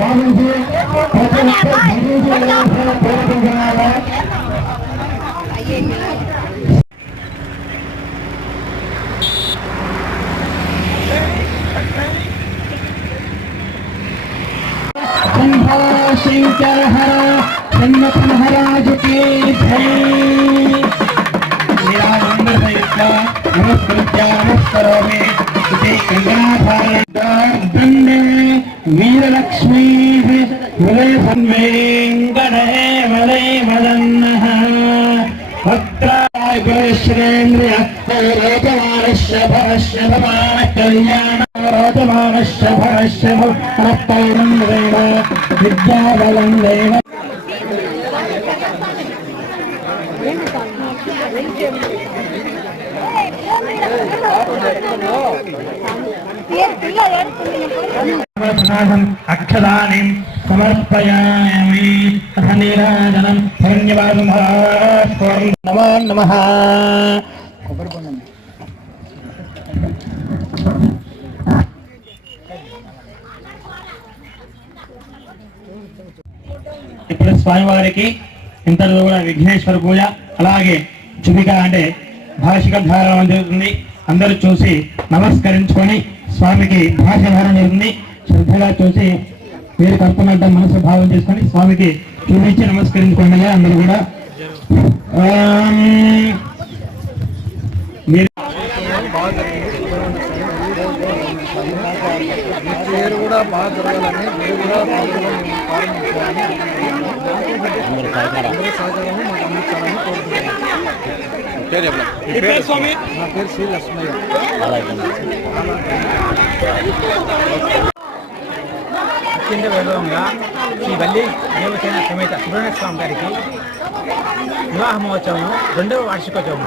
భావించి ప్రతి ఒక్కరు కోరుకుంటున్నారు. शंकर हर जन्नत महाराज की जय। मेरा मंदिर है नमस्कृत्या नमस्करोमि दंडे वीरलक्ष्मी विलय सन्वेंकटे वलय मदन्नः भक्त्राय श्रेन्द्रिय रोचमानस्य भवस्य भवान कल्याण रोचमानस्य भवस्य भवपौरं देव विद्याबलं देव। अक्षदानि समर्पयामि नीराजनं धन्यवादं नमो नमः। ఇప్పుడు స్వామివారికి ఇంతలో కూడా విఘ్నేశ్వర పూజ అలాగే చుమిక అంటే భాషిక ధారణ జరుగుతుంది. అందరూ చూసి నమస్కరించుకొని స్వామికి భాష ధారణ జరుగుతుంది. శ్రద్ధగా చూసి మీరు కల్పనంత మనసు భావం చేసుకొని స్వామికి చూపించి నమస్కరించుకోండి. అందరూ కూడా పేరు కూడా బాగా జరగాలని మీరు కూడా ప్రారంభించాలని సహకారము మాకు అందించాలని కోరుకుంటున్నాను. నా పేరు శ్రీ లక్ష్మయ్య. అత్యంత వైభవంగా శ్రీ వల్లి దేవసేన సమేత సుబ్రహ్మణ్య స్వామి గారికి వివాహ మహోత్సవం 2వ వార్షికోత్సవం.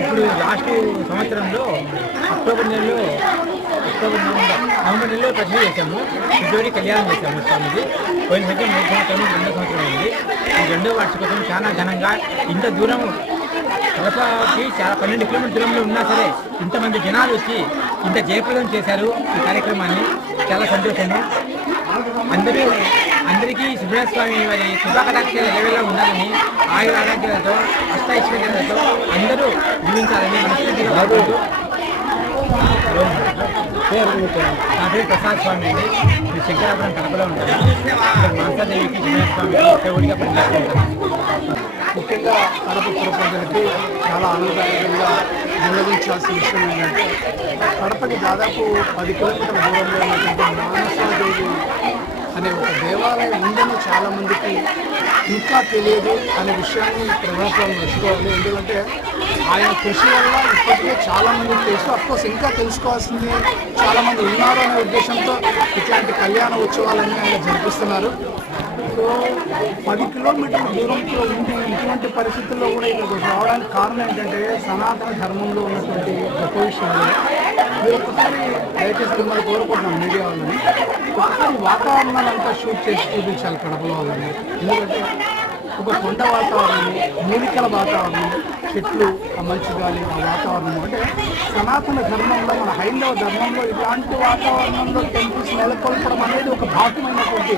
ఇప్పుడు లాస్ట్ సంవత్సరంలో అక్టోబర్ నెలలో నవంబర్ నెలలో ప్రతిష్ఠ చేశాము. ఫిబ్రవరి కళ్యాణం చేశాము స్వామికి. పోయిన సంవత్సరం 3 సంవత్సరం 2వ సంవత్సరం అయింది. ఈ 2వ వార్షికోత్సవం చాలా ఘనంగా ఇంత దూరం కడపకి చాలా 12 కిలోమీటర్ దూరంలో ఉన్నా సరే ఇంతమంది జనాలు వచ్చి ఇంత జయప్రదం చేశారు ఈ కార్యక్రమాన్ని. చాలా సంతోషము. అందరికీ సుబ్రహ్మణ్య స్వామి వారి శుభాకటాక్షాలు ఎలవేలా ఉండాలని ఆయుర ఆరోగ్యాలతో అష్టైశ్వర్యాలతో అందరూ జీవించాలని మనస్ఫూర్తిగా కోరుకుంటూ నా పేరు ప్రసాద్ స్వామి అండి. మీ శంకరాపురం కడపలో ఉంటాను. మాంసాదేవికి సుబ్రహ్మణ్య స్వామి సేవుడిగా పనిచేస్తుంటాను. ముఖ్యంగా కడప పుర ప్రజలకి చాలా ఆనందదాయకంగా నిర్వహించాల్సిన విషయం ఏంటంటే కడపకి దాదాపు 10 కిలోమీటర్ల దూరంలో ఉన్నటువంటి మానసాదేవి అనే ఒక దేవాలయం ఉందని చాలామందికి ఇంకా తెలియదు అనే విషయాన్ని ప్రజాస్వామ్యం తెలుసుకోవాలి. ఎందుకంటే ఆయన కృషి వల్ల ఇప్పటికే చాలామందికి తెలుసు. అఫ్కోర్స్ ఇంకా తెలుసుకోవాల్సింది చాలామంది ఉన్నారు అనే ఉద్దేశంతో ఇట్లాంటి కళ్యాణ ఉత్సవాలన్నీ ఆయన జరిపిస్తున్నారు. సో 10 కిలోమీటర్ల దూరంలో ఉండి ఇటువంటి పరిస్థితుల్లో కూడా ఇక్కడికి రావడానికి కారణం ఏంటంటే సనాతన ధర్మంలో ఉన్నటువంటి గొప్ప విషయాలు. మీరు ఒకసారి దయచేసి మిమ్మల్ని కోరుకుంటున్నాం మీడియా వాళ్ళని, ఒకసారి వాతావరణాన్ని అంతా షూట్ చేసి చూపించాలి కడపలో వాళ్ళని. ఎందుకంటే ఒక కొండ వాతావరణం, మూలికల వాతావరణం, చెట్లు, ఆ మంచి గాలి, ఆ వాతావరణం అంటే సనాతన ధర్మంలో మన హైందవ ధర్మంలో ఇలాంటి వాతావరణంలో టెంపుల్స్ నెలకొల్పడం అనేది ఒక భాగమైనటువంటి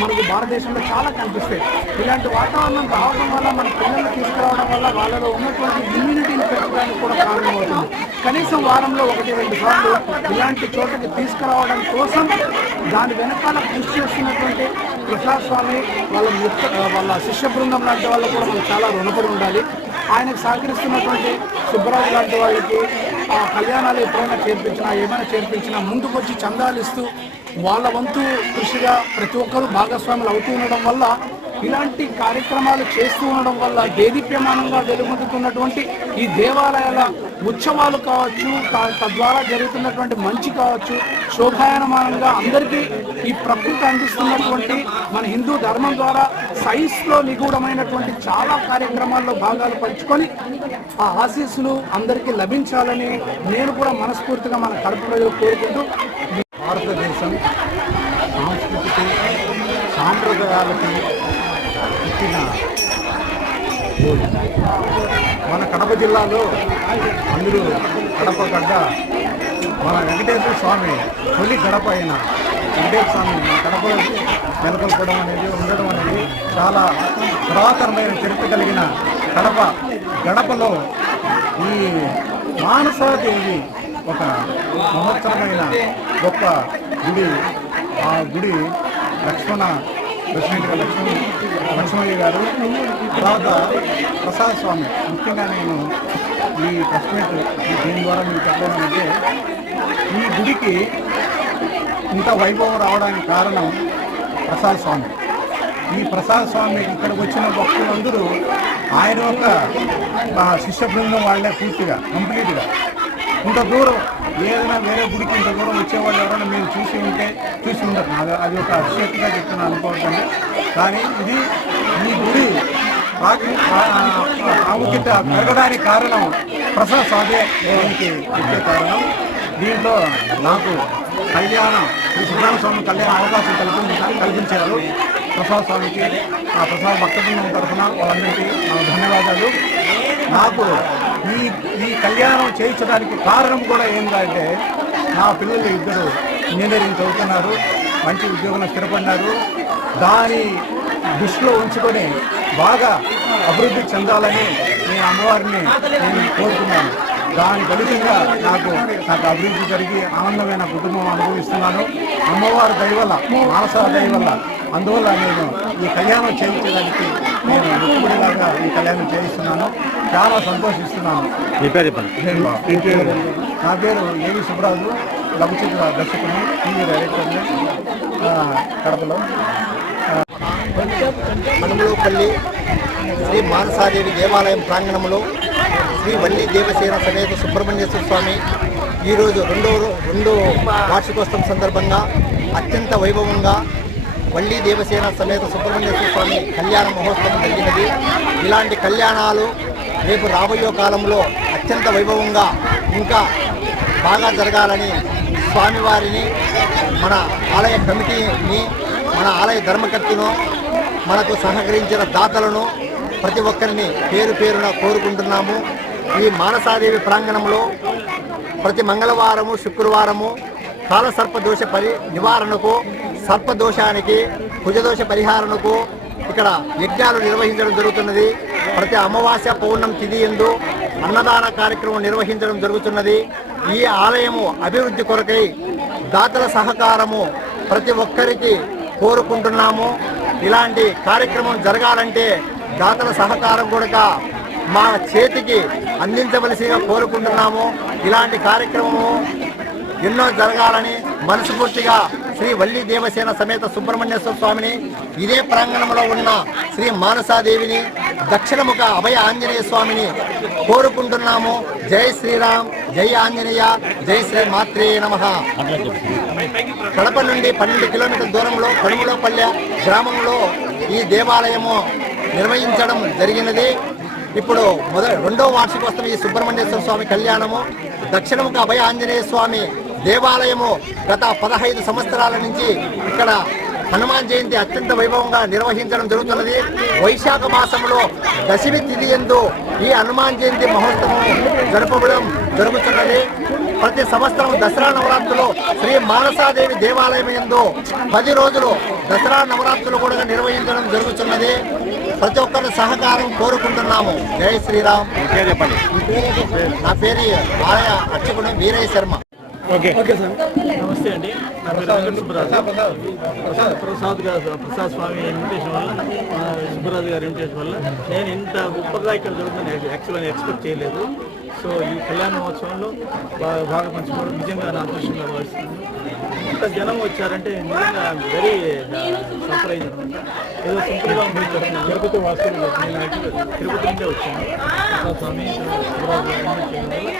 మనకు భారతదేశంలో చాలా కనిపిస్తాయి. ఇలాంటి వాతావరణం రావడం వల్ల మన పిల్లల్ని తీసుకురావడం వల్ల వాళ్ళలో ఉన్నటువంటి ఇమ్యూనిటీని పెంచడానికి కూడా కారణమవుతుంది. కనీసం వారంలో 1-2 సార్లు ఇలాంటి చోటకి తీసుకురావడం కోసం దాని వెనకాల కృషి చేస్తున్నటువంటి ప్రసాద్ స్వామి వాళ్ళ శిష్య బృందం లాంటి వాళ్ళు కూడా మనం చాలా రుణపడి ఉండాలి. ఆయనకు సహకరిస్తున్నటువంటి సుబ్బరాజు లాంటి వాళ్ళకి ఆ కళ్యాణాలు ఎప్పుడైనా చేర్పించినా ఏమైనా చేర్పించినా ముందుకొచ్చి చందాలు ఇస్తూ వాళ్ళ వంతు కృషిగా ప్రతి ఒక్కరూ భాగస్వాములు అవుతూ ఉండడం వల్ల ఇలాంటి కార్యక్రమాలు చేస్తూ ఉండడం వల్ల దేదీప్యమానంగా వెలుగొందుతున్నటువంటి ఈ దేవాలయాల ఉత్సవాలు కావచ్చు, తద్వారా జరుగుతున్నటువంటి మంచి కావచ్చు, శోభాయమానంగా అందరికీ ఈ ప్రకృతి అందిస్తున్నటువంటి మన హిందూ ధర్మం ద్వారా సైన్స్లో నిగూఢమైనటువంటి చాలా కార్యక్రమాల్లో భాగాలు పంచుకొని ఆ ఆశీస్సులు అందరికీ లభించాలని నేను కూడా మనస్ఫూర్తిగా మన కడప ప్రజలు కోరుకుంటూ భారతదేశం సంస్కృతికి సాంప్రదాయాలకి పుట్టిన మన కడప జిల్లాలో అందరూ కడప గడ్డ మన వెంకటేశ్వర స్వామి తొలి గడప అయిన వెంకటేశ్వర స్వామి మన కడపలో నెలకొల్పడం అనేది ఉండడం అనేది చాలా పురాతనమైన చరిత్ర కలిగిన గడపలో ఈ మానసాదేవి ఒక మహోత్తరమైన గొప్ప గుడి. ఆ గుడి ప్రెసిడెంట్గా లక్ష్మయ్య గారు, తర్వాత ప్రసాద్ స్వామి. ముఖ్యంగా నేను ఈ ప్రెస్ మీట్ దీని ద్వారా మీకు చెప్పానంటే, ఈ గుడికి ఇంత వైభవం రావడానికి కారణం ప్రసాద్ స్వామి. ఈ ప్రసాద్ స్వామి ఇక్కడికి వచ్చిన భక్తులందరూ ఆయన యొక్క శిష్య బృందం వాళ్ళే పూర్తిగా కంప్లీట్గా. ఇంత దూరం ఏదైనా వేరే గుడికి ఇంత దూరం వచ్చేవాళ్ళు ఎవరైనా మీరు చూసి ఉండరు. అది ఒక అతిశక్తిగా చెప్తున్నా అనుకోవద్దండి. కానీ ఈ గుడి ప్రాముఖ్యత పెరగడానికి కారణం ప్రసాద్ స్వామి దేవునికి ముఖ్య కారణం. దీంట్లో నాకు శ్రీ సుబ్రహ్మణ్య స్వామి కళ్యాణ అవకాశం కల్పించారు ప్రసాద్ స్వామికి, ఆ ప్రసాద్ భక్త బృందం తరఫున వాళ్ళందరికీ ధన్యవాదాలు. నాకు ఈ కళ్యాణం చేయించడానికి కారణం కూడా ఏంటంటే, నా పిల్లలు ఇద్దరు ఇంజనీరింగ్ చదువుతున్నారు, మంచి ఉద్యోగంలో స్థిరపడినారు. దాని దృష్టిలో ఉంచుకొని బాగా అభివృద్ధి చెందాలని నేను అమ్మవారిని కోరుకున్నాను. దాని ఫలితంగా నాకు అభివృద్ధి జరిగి ఆనందమైన కుటుంబం అనుభవిస్తున్నాను. అమ్మవారి దయ వల్ల, మానస దయ వల్ల. అందువల్ల నేను ఈ కళ్యాణం చేయించడానికి నేను ముఖ్యమంత్రిలాగా ఈ కళ్యాణం చేయిస్తున్నాను. చాలా సంతోషిస్తున్నాను. నా పేరు ఏవి సుబ్రాజు, లఘుచిత్ర దర్శకుని, టీవీ డైరెక్టర్ని, కడపలో. మనుమలపల్లి శ్రీ మానసాదేవి దేవాలయం ప్రాంగణంలో శ్రీ వల్లి దేవసేన సమేత సుబ్రహ్మణ్యేశ్వర స్వామి ఈరోజు రెండో వార్షికోత్సవం సందర్భంగా అత్యంత వైభవంగా వల్లి దేవసేన సమేత సుబ్రహ్మణ్యేశ్వర స్వామి కళ్యాణ మహోత్సవం జరిగినది. ఇలాంటి కళ్యాణాలు రేపు రాబోయే కాలంలో అత్యంత వైభవంగా ఇంకా బాగా జరగాలని స్వామివారిని, మన ఆలయ కమిటీని, మన ఆలయ ధర్మకర్తను, మనకు సహకరించిన దాతలను ప్రతి ఒక్కరిని పేరు పేరున కోరుకుంటున్నాము. ఈ మానసాదేవి ప్రాంగణంలో ప్రతి మంగళవారము, శుక్రవారము కాలసర్పదోష నివారణకు, సర్పదోషానికి, కుజదోష పరిహారణకు ఇక్కడ యజ్ఞాలు నిర్వహించడం జరుగుతున్నది. ప్రతి అమావాస్య పౌర్ణమి తిథి యందు అన్నదాన కార్యక్రమం నిర్వహించడం జరుగుతున్నది. ఈ ఆలయము అభివృద్ధి కొరకై దాతల సహకారము ప్రతి ఒక్కరికి కోరుకుంటున్నాము. ఇలాంటి కార్యక్రమం జరగాలంటే దాతల సహకారం కూడా మా చేతికి అందించవలసిగా కోరుకుంటున్నాము. ఇలాంటి కార్యక్రమము ఎన్నో జరగాలని మనస్ఫూర్తిగా శ్రీ వల్లి దేవసేన సమేత సుబ్రహ్మణ్యేశ్వర స్వామిని, ఇదే ప్రాంగణంలో ఉన్న శ్రీ మానసాదేవిని, దక్షిణముఖ అభయ ఆంజనేయ స్వామిని కోరుకుంటున్నాము. జై శ్రీరామ్, జై ఆంజనేయ, జై శ్రీ మాత్రే నమః. కడప నుండి 12 కిలోమీటర్ల దూరంలో కడుములపల్లె గ్రామంలో ఈ దేవాలయము నిర్వహించడం జరిగినది. ఇప్పుడు రెండో వార్షికోత్సవం ఈ సుబ్రహ్మణ్యేశ్వర స్వామి కళ్యాణము, దక్షిణముఖ అభయ ఆంజనేయ స్వామి దేవాలయము గత 15 సంవత్సరాల నుంచి ఇక్కడ హనుమాన్ జయంతి అత్యంత వైభవంగా నిర్వహించడం జరుగుతున్నది. వైశాఖ మాసంలో దశమి తిథి యందు ఈ హనుమాన్ జయంతి మహోత్సవం జరపడం జరుగుతున్నది. ప్రతి సంవత్సరం దసరా నవరాత్రులు శ్రీ మానసాదేవి దేవాలయం యందు 10 రోజులు దసరా నవరాత్రులు కూడా నిర్వహించడం జరుగుతున్నది. ప్రతి ఒక్కరి సహకారం కోరుకుంటున్నాము. జై శ్రీరామ్. నా పేరు ఆలయ అర్చకుడు వీరయ్య శర్మ. Okay sir. నమస్తే అండి. నా పేరు వెంకట సుబ్బరాజు. ప్రసాద్ స్వామి ఇన్విటేషన్ వల్ల, సుబ్బరాజు గారి ఇన్విటేషన్ వల్ల నేను ఇంత గొప్పగా ఇక్కడ జరుగుతుంది యాక్చువల్గా ఎక్స్పెక్ట్ చేయలేదు. సో ఈ కళ్యాణ మహోత్సవంలో బాగా పంచుకోవడం నిజంగా నా అదృష్టంగా భావిస్తున్నాను. ఇంత జనం వచ్చారంటే నిజంగా వెరీ సర్ప్రైజ్ అనమాట. ఏదో సింపుల్గా ఉంటుంది. తిరుపతి వాస్తవం నేను తిరుపతి నుండే వచ్చాను. ప్రసాద్ స్వామి సుబ్బరాజు గారు ఇన్వైట్ చేయడం వల్ల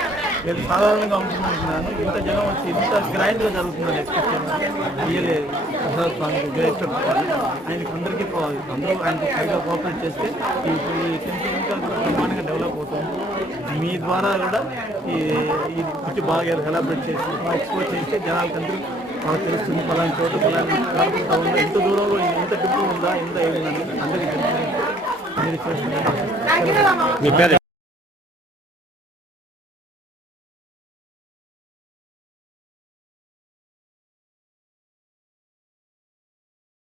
నేను సాధారణంగా అనుకుంటున్నాను. ఇంత జనం వచ్చి ఇంత గ్రాండ్గా జరుగుతుందని ఎక్స్పెక్ట్ చేయాలి. రియలే ప్రసాద్ స్వామికి డైరెక్టర్ ఆయనకి అందరికీ అందరూ ఆయనకి సరిగా కోఆపరేట్ చేస్తే ఈ టెంపుల్ ఇంకా బ్రహ్మాండంగా డెవలప్ అవుతుంది. మీ ద్వారా కూడా ఈ గురించి బాగా సెలబ్రేట్ చేసి బాగా ఎక్స్పోజ్ చేస్తే జనాలకి అందరూ బాగా తెలుస్తుంది. పలానా చోట పలానా కలుపుతా ఉందా, ఎంత దూరంలో ఎంత టెంపుల్ ఉందా, ఎంత ఏమైందని అందరికీ తెలుస్తుంది. మీరు చేస్తున్నారు.